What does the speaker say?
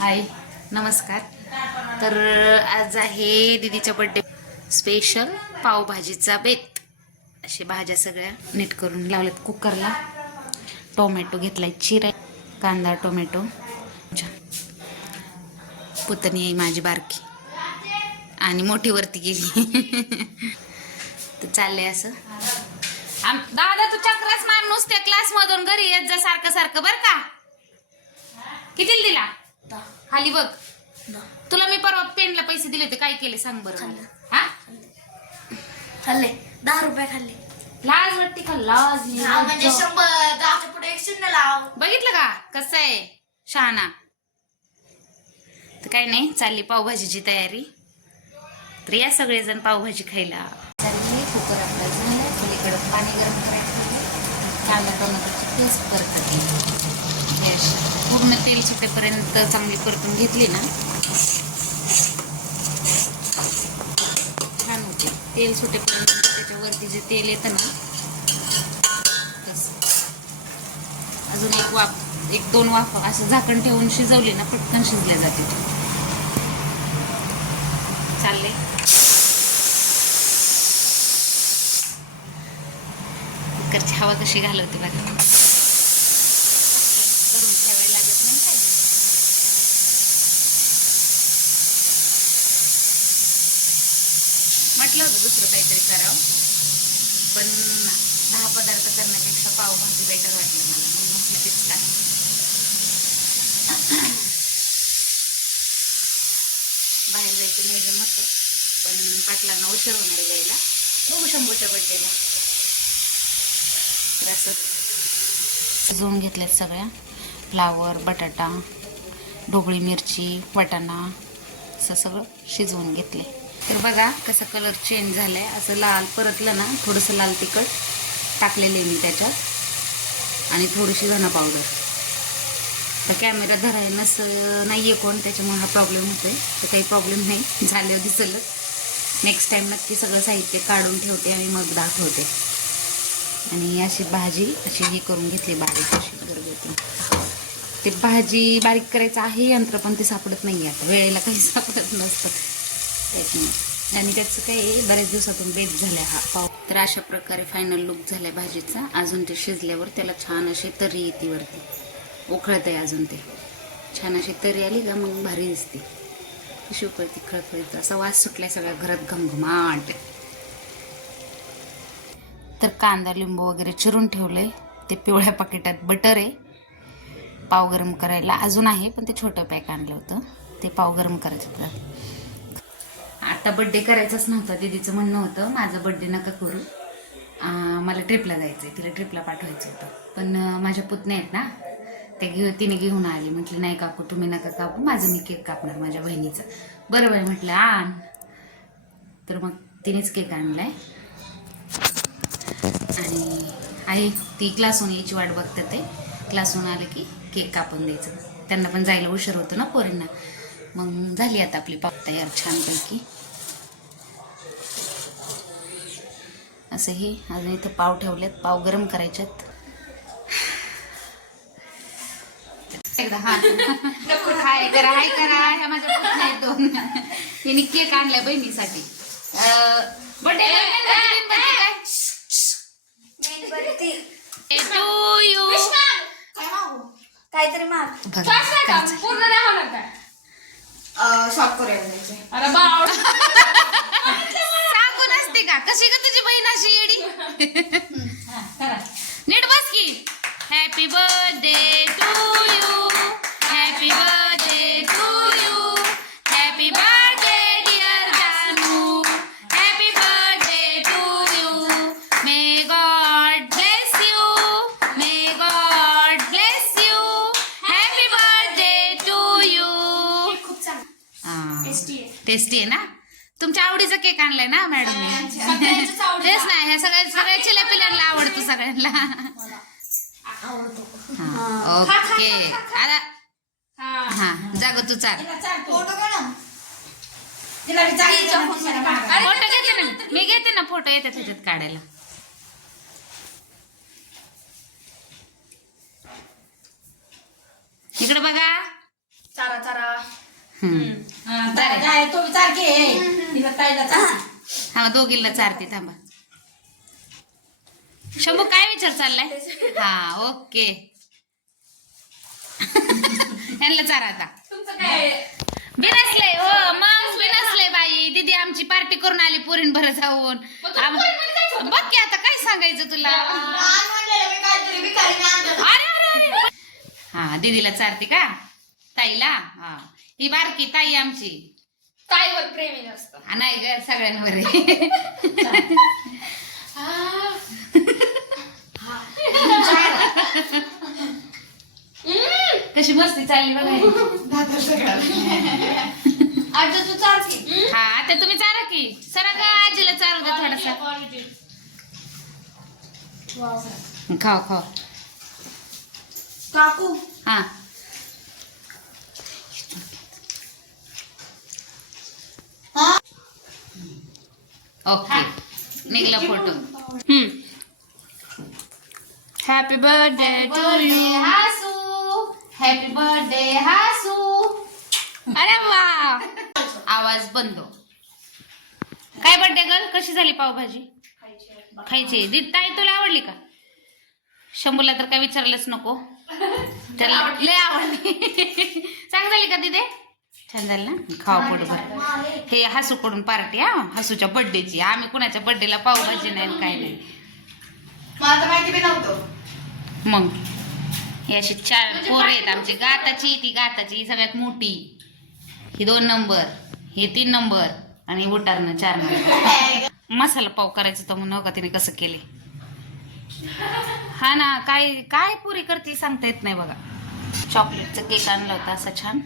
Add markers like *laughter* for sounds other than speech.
हाय नमस्कार. तर आज आहे दीदीच्या बड्डे स्पेशल पावभाजीचा बेत. असे भाज्या सगळ्या नीट करून लावल्यात कुकरला टोमॅटो घेतलाय चिरा कांदा टोमॅटो छान. पुतणी आहे माझी बारकी. आणि मोठी वरती गेली. *laughs* तर चाललंय असं. आम- दादा तू चक्रच मार नुसत्या क्लासमधून घरी येत जा सारखं सारखं बर का? किती दिला? खाली बघ. तुला मी परवा पेनला पैसे दिले होते. काय केले सांग बरं मला. हा? खाल्ले. दहा रुपये खाल्ले. लाज वाटते का? लाज हा, म्हणजे. शंभर दहाच्या पुढे एक शून्य लाव. बघितलं का? कसं आहे? शहाणा. तर काय नाही चालली पावभाजीची तयारी. तर या सगळेजण पावभाजी खायला. चालली कुकर आपला झाला. पलीकडं पाणी गरम करायचं. कांदा टोमॅटोची पेस्ट परतली. हे अशी पूर्ण तेल सुटेपर्यंत चांगली परतून घेतली ना. छान होते. तेल सुटेपर्यंत त्याच्यावरती जे तेल येतं ना. अजून एक वाफ एक दोन वाफ असं झाकण ठेवून शिजवली ना पटकन शिजल्या जाते चालले कुकरची हवा कशी घालवते बघा करून ठेवायला लागत नाही काय म्हटलं होतं दुसरं काहीतरी करावं. पण दहा पदार्थ करण्यापेक्षा पावभाजी बेटर वाटलं मला. काय बाहेर जायचं नियोजन होतं. पण पाटलांना उशीर होणार यायला बघू शंभूच्या बड्डेला तर असं शिजवून घेतल्यात सगळ्या. फ्लावर बटाटा ढोबळी मिरची वाटाणा असं सगळं शिजवून घेतले. तर बघा कसा कलर चेंज झाला आहे असं लाल परतलं ना थोडंसं लाल तिखट टाकलेलं आहे मी त्याच्यात. आणि थोडीशी धना पावडर तर कॅमेरा धरायला नस नाही आहे कोण त्याच्यामुळे हा प्रॉब्लेम होतो आहे तर काही प्रॉब्लेम नाही. झाल्यावर दिसलं. नेक्स्ट टाईम नक्की सगळं साहित्य काढून ठेवते आणि मग दाखवते. आणि अशी भाजी अशी हे करून घेतली बारीक अशी घरगुती ते भाजी बारीक करायचं आहे यंत्र पण ते सापडत नाही आता. वेळेला काही *laughs* सापडत नसतं. त्याच्यामुळे आणि त्याचं काय आहे, बऱ्याच दिवसातून बेत झाला हा पाव. तर अशा प्रकारे फायनल लुक झाला भाजीचा. अजून ते शिजल्यावर त्याला छान अशी तरी येते वरती. उखळत आहे अजून ते. छान अशी तरी आली का मग भारी दिसते. कशी उकळती खळखळीत. असा वास सुटलाय सगळ्या घरात घमघमाट. तर कांदा लिंबू वगैरे चिरून ठेवलंय. ते पिवळ्या पाकिटात बटर आहे. पाव गरम करायला अजून आहे पण ते छोटं पॅक आणलं होतं. ते पाव गरम करायचं होतं. आता बड्डे करायचाच नव्हता दीदीचं म्हणणं होतं माझा बड्डे नका करू. मला ट्रिपला जायचं आहे तिला ट्रिपला पाठवायचं होतं. पण माझ्या पुतण्या आहेत ना ते घेऊ तिने घेऊन आली. म्हटली नाही काकू तुम्ही नका कापू. माझं मी केक कापणार माझ्या बहिणीचं. बरं आहे म्हटलं आण. तर मग तिनेच केक आणलाय. आणि आहे ती क्लासहून यायची वाट बघतात ते. क्लासहून आलं की केक कापून द्यायचं. त्यांना पण जायला उशीर होतो ना पोरींना. मग झाली आता आपली पाव तयार छानपैकी. असं हे अजून इथं पाव ठेवलेत पाव गरम करायच्यात. एकदा हा. हाय करा हाय करा. ह्या माझ्या पुतण्या आहेत दोन. हिने केक आणलाय बहिणीसाठी. बर्थडे काहीतरी माग. पूर्ण नाही होणार काय जायचे अरे बावड सांगून असते का? कशी का तुझी बहीण अशी येडी? *laughs* नीट बस की. Happy birthday to you happy birthday to you happy birthday dear Janu happy birthday to you may God bless you may God bless you happy birthday to you खूप चांगलं टेस्टी आहे ना? तुमच्या आवडीचा केक आणलाय ना मॅडम. तेच नाही ह्या सगळ्या सगळ्या चिल्या पिल्यांना आवडतो सगळ्यांना. ओके. आता हा. जाग तू चाल. फोटो घेते ना मी घेते ना फोटो येते त्याच्यात काढायला. इकडे बघा. चारा चारा. हा. हा दोघीला चारते थांबा. शंभू काय विचार चाललाय? हा ओके. यांना चारा आता. तुमचं काय बिनसलंय हो मग बिनसलंय बाई. दीदी आमची पार्टी करून आली पोरीन भर जाऊन? बघ की आता काय सांगायचं तुला. लहान म्हणलेलं मी काहीतरी भिकारीने आणलं. अरे अरे अरे. हा दीदीला चारते का? ताईला? हा. ही बारकी ताई आमची. ताईवर प्रेम आहे जास्त हा, नाही ग सगळ्यांवर आहे. कशी मस्ती चालली बघा आता तू चाल की. हा आता तुम्ही चारा की. सरा का आजीला चारू द्या थोडासा. खाओ खाओ काकू. हा हा. ओके निघला photo hmm happy birthday to you हासू happy birthday हासू अरे वा. आवाज बंद काय बर्थडे गर्ल कशी झाली पावभाजी? खायची दीद ताई तुला आवडली का? शंभूला तर काय विचारलंच नको. *laughs* त्याला लय आवडली. *laughs* चांग झाली का तिथे छान झाली ना? खावा पोटभर. हे हसूकडून पार्टी हा? हसूच्या बर्थडेची आम्ही कुणाच्या बर्थडेला पावभाजी नाही काय नाही. मग? हे अशी चार पोर आहेत आमची. गाताची ती गाताची. ही सगळ्यात मोठी. ही दोन नंबर. हे तीन नंबर. आणि उटारनं चार नंबर. मसाला पाव करायचं तर म्हणून का तिने कसं केले? हा ना काय काय पुरी करते सांगता येत नाही बघा. चॉकलेटचा केक आणला होता असा छान.